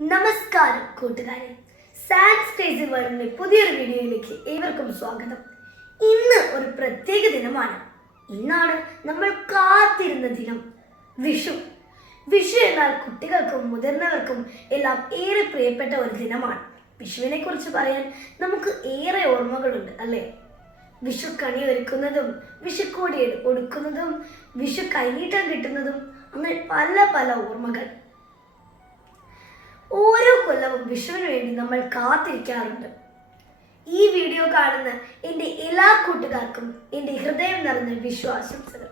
നമസ്കാരം കൂട്ടുകാരെ, sans crazy വേൾഡിന്റെ പുതിയൊരു വീഡിയോയിലേക്ക് ഏവർക്കും സ്വാഗതം. ഇന്ന് ഒരു പ്രത്യേക ദിനമാണ്. ഇന്നാണ് നമ്മൾ കാത്തിരുന്ന ദിനം, വിഷു. വിഷു എന്നാൽ കുട്ടികൾക്കും മുതിർന്നവർക്കും എല്ലാം ഏറെ പ്രിയപ്പെട്ട ഒരു ദിനമാണ്. വിഷുവിനെ കുറിച്ച് പറയാൻ നമുക്ക് ഏറെ ഓർമ്മകളുണ്ട്, അല്ലേ? വിഷു കണി ഒരുക്കുന്നതും വിഷുക്കോടി കൊടുക്കുന്നതും വിഷു കൈനീട്ടം കിട്ടുന്നതും അങ്ങനെ പല പല ഓർമ്മകൾ. ഓരോ കൊല്ലവും വിഷുവിന് വേണ്ടി നമ്മൾ കാത്തിരിക്കാറുണ്ട്. ഈ വീഡിയോ കാണുന്ന എൻ്റെ എല്ലാ കൂട്ടുകാർക്കും എൻ്റെ ഹൃദയം നിറഞ്ഞ വിഷു ആശംസകൾ.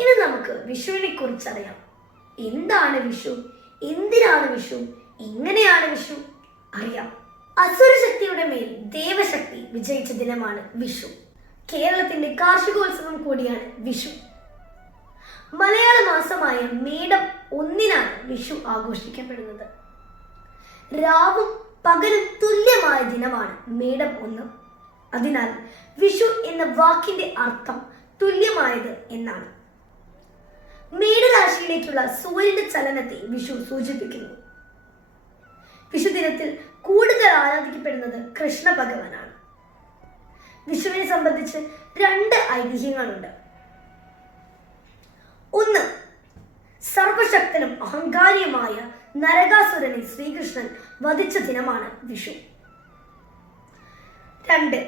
ഇനി നമുക്ക് വിഷുവിനെ കുറിച്ചറിയാം. എന്താണ് വിഷു? എന്തിനാണ് വിഷു? എങ്ങനെയാണ് വിഷു? അറിയാം. അസുരശക്തിയുടെ മേൽ ദേവശക്തി വിജയിച്ച ദിനമാണ് വിഷു. കേരളത്തിന്റെ കാർഷികോത്സവം കൂടിയാണ് വിഷു. മലയാള മാസമായ മേടം 1-നാണ് വിഷു ആഘോഷിക്കപ്പെടുന്നത്. രാവും പകലും തുല്യമായ ദിനമാണ് മേടം 1. അതിനാൽ വിഷു എന്ന വാക്കിന്റെ അർത്ഥം തുല്യമായത് എന്നാണ്. മേടരാശിയിലേക്കുള്ള സൂര്യന്റെ ചലനത്തെ വിഷു സൂചിപ്പിക്കുന്നു. വിഷു ദിനത്തിൽ കൂടുതൽ ആരാധിക്കപ്പെടുന്നത് കൃഷ്ണ ഭഗവാനാണ്. വിഷുവിനെ സംബന്ധിച്ച് 2 ഐതിഹ്യങ്ങളുണ്ട്. ഒന്ന്, സർവശക്തനും അഹങ്കാരിയുമായ നരകാസുരനെ ശ്രീകൃഷ്ണൻ വധിച്ച ദിനമാണ് വിഷു. 2,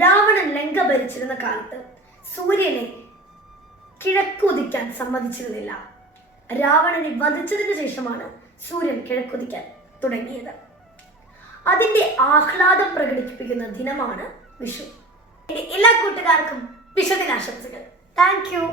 രാവണൻ ലങ്ക ഭരിച്ചിരുന്ന കാലത്ത് സൂര്യനെ കിഴക്കുദിക്കാൻ സമ്മതിച്ചിരുന്നില്ല. രാവണനെ വധിച്ചതിന് ശേഷമാണ് സൂര്യൻ കിഴക്കുദിക്കാൻ തുടങ്ങിയത്. അതിന്റെ ആഹ്ലാദം പ്രകടിപ്പിക്കുന്ന ദിനമാണ് വിഷു. എല്ലാ കൂട്ടുകാർക്കും വിഷുദിനാശംസകൾ. Thank you.